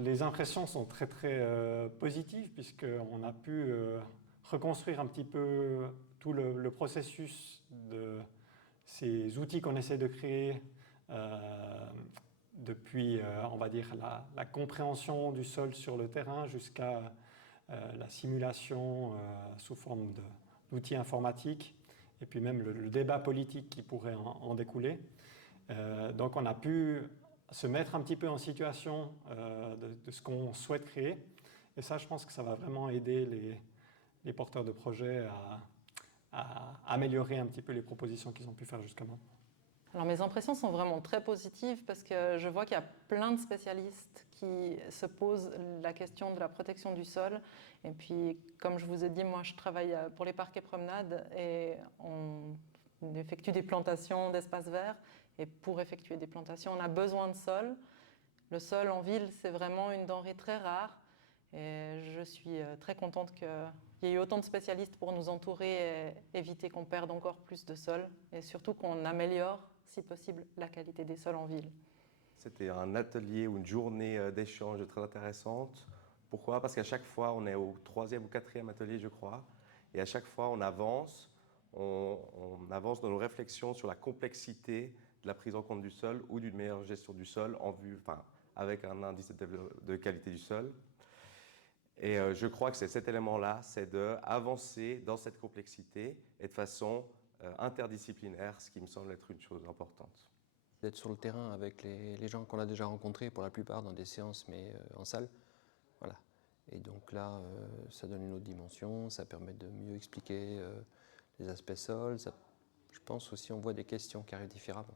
Les impressions sont très positives puisqu'on a pu reconstruire un petit peu tout le processus de ces outils qu'on essaie de créer depuis, on va dire, la compréhension du sol sur le terrain jusqu'à la simulation sous forme d'outils informatiques et puis même le débat politique qui pourrait en découler. Donc on a pu se mettre un petit peu en situation de ce qu'on souhaite créer. Et ça, je pense que ça va vraiment aider les porteurs de projets à améliorer un petit peu les propositions qu'ils ont pu faire jusqu'à maintenant. Alors mes impressions sont vraiment très positives parce que je vois qu'il y a plein de spécialistes qui se posent la question de la protection du sol. Et puis, comme je vous ai dit, moi je travaille pour les parcs et promenades et on effectue des plantations d'espaces verts. Et pour effectuer des plantations, on a besoin de sol. Le sol en ville, c'est vraiment une denrée très rare. Et je suis très contente qu'il y ait eu autant de spécialistes pour nous entourer et éviter qu'on perde encore plus de sol. Et surtout qu'on améliore, si possible, la qualité des sols en ville. C'était un atelier ou une journée d'échange très intéressante. Pourquoi? Parce qu'à chaque fois, on est au 3e ou 4e atelier, je crois. Et à chaque fois, on avance dans nos réflexions sur la complexité de la prise en compte du sol ou d'une meilleure gestion du sol en vue, avec un indice de qualité du sol. Et je crois que c'est cet élément-là, c'est d'avancer dans cette complexité et de façon interdisciplinaire, ce qui me semble être une chose importante. D'être sur le terrain avec les gens qu'on a déjà rencontrés pour la plupart dans des séances, mais en salle. Voilà. Et donc là, ça donne une autre dimension, ça permet de mieux expliquer les aspects sols. Je pense aussi on voit des questions qui arrivent différemment.